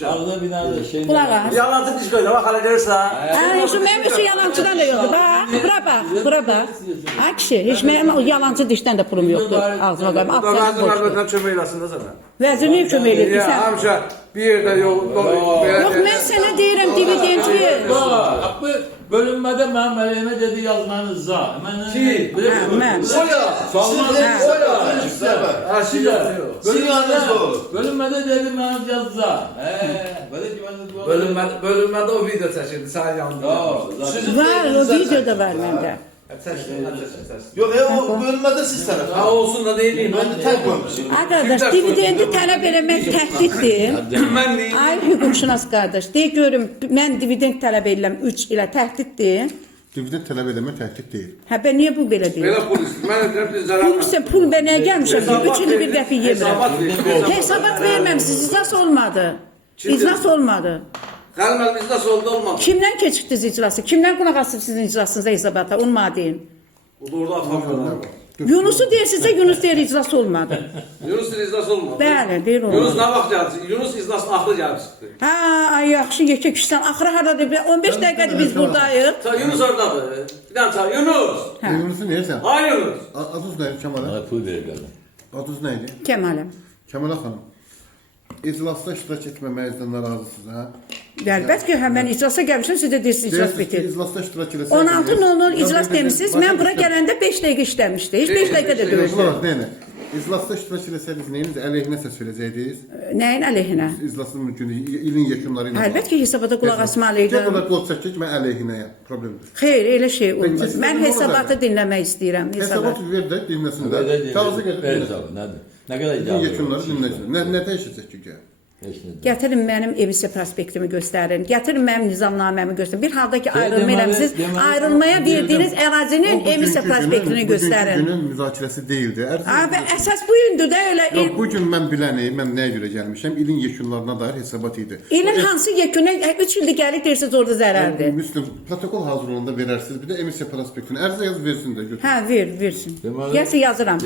görmüşəm. Ağda binada şey. Qulaq as. Yalancı diş qoydu, bax hələ görürsən. Heç mənim üçün yalancıdan da yoxdur. Bax, bura bax, bura bax. Ay kişi, heç mənim o yalancı dişdən də pulum yoxdur. Ağzıma qoyum. Bəzi mərvətlə kömək eləsin də sənə. Vəzir niyə kömək edir ki sən? Həmişə bir yerdə Yox, mən sənə deyirəm dividend ver. Bu bölünmədə mənim əleyhimə dedi yazmanız za. Mən. Soya. Ha, Sizə. Bölünmədə Bölünmədə dedi mənim yaz za. Belə ki mən bölünmədə o video çəkildi, sən yanında. Var, o video da var məndə. Yox, o bölünmədə siz tərəf. Ha, olsun da deyilmiyim. Mən də tək qoymuşum. Arkadaş, dividendi tələb eləmək təhdiddir. Mən deyim. Ay hüquqşünas qardaş, deyə görüm, mən dividend tələb edirəm 3 ilə təhdiddir. Dividend tələb eləmək təhdid deyil. Hə, bə niyə bu belə deyil? Belə pul istəyir. Mən deyirəm ki, zərər. Pul ise pul ben neye gelmişim? 3 ili bir dəfə yemirəm. Hesabat verməmişsiniz, iclas olmadı. İclas olmadı. Gəlməl biz nasıl oldu olmadı. Kimdən keçirdiniz iclası? Kimdən qulaq asıb sizin iclasınıza hesabata? Onu deyin. O da orada atamıyorlar. Yunus'u deyirsinizsə Yunus deyir iclas olmadı. Yunus iclas olmadı. Bəli, deyir Yunus olmadı. nə vaxt gəldi? Yunus iclasın axırı gəlib çıxdı. Ha, ay yaxşı yekə kişidən. Axıra haradır? 15 dəqiqədir biz buradayıq. Yunus oradadır. Bir dənə çağır. Yunus! Yunus'u neyirsən? Hay Yunus! Adınız neydi Kemal'e? pul verirlər. Adınız neydi? Kemaləm. Kemal'e hanım. İclasda iştirak etməməyinizdən narazısınız, ha? Əlbəttə ki, hə, mən iclasa gəlmişəm, siz də deyirsiniz iclas bitir. İclasda iştirak eləsəydiniz. 16:00 iclas demişsiniz. Mən bura gələndə 5 dəqiqə işləmişdi. Heç 5 dəqiqə də deyil. Qulaq, nə? İclasda iştirak eləsəydiniz, neyiniz? Əleyhinə səs verəcəydiniz. Nəyin əleyhinə? İclasın günü, ilin yekunları ilə. Əlbəttə ki, hesabata qulaq asmalıydım. Gəl olar qol çəkək, mən əleyhinəyəm. Problemdir. Xeyr, elə şey olmaz. Peki, Mən sizin hesabatı orada- dinləmək istəyirəm. Hesabat ver də, dinləsin də. Kağızı gətir, dinləsin. Nədir? Nə qədər İlin yekunları dinləsin. Nə dəyişəcək ki, gəl? Gətirin mənim evisə prospektimi göstərin. Gətirin mənim nizamnaməmi göstərin. Bir halda ki ayrılma eləmisiniz, ayrılmaya verdiyiniz ərazinin evisə prospektini göstərin. Bugünün müzakirəsi deyildi. Abi əsas bu gündür də elə Yox, bugün mən biləni, mən nəyə görə gəlmişəm? İlin yekunlarına dair hesabat idi. ilin hansı yekuna 3 ildir gəlir deyirsiniz orada zərərdir. Müslüm, protokol hazırlığında verərsiniz. Bir də emisiya prospektini. Ərizə yaz versin də götür. Hə, versin. Gəlsə yazıram.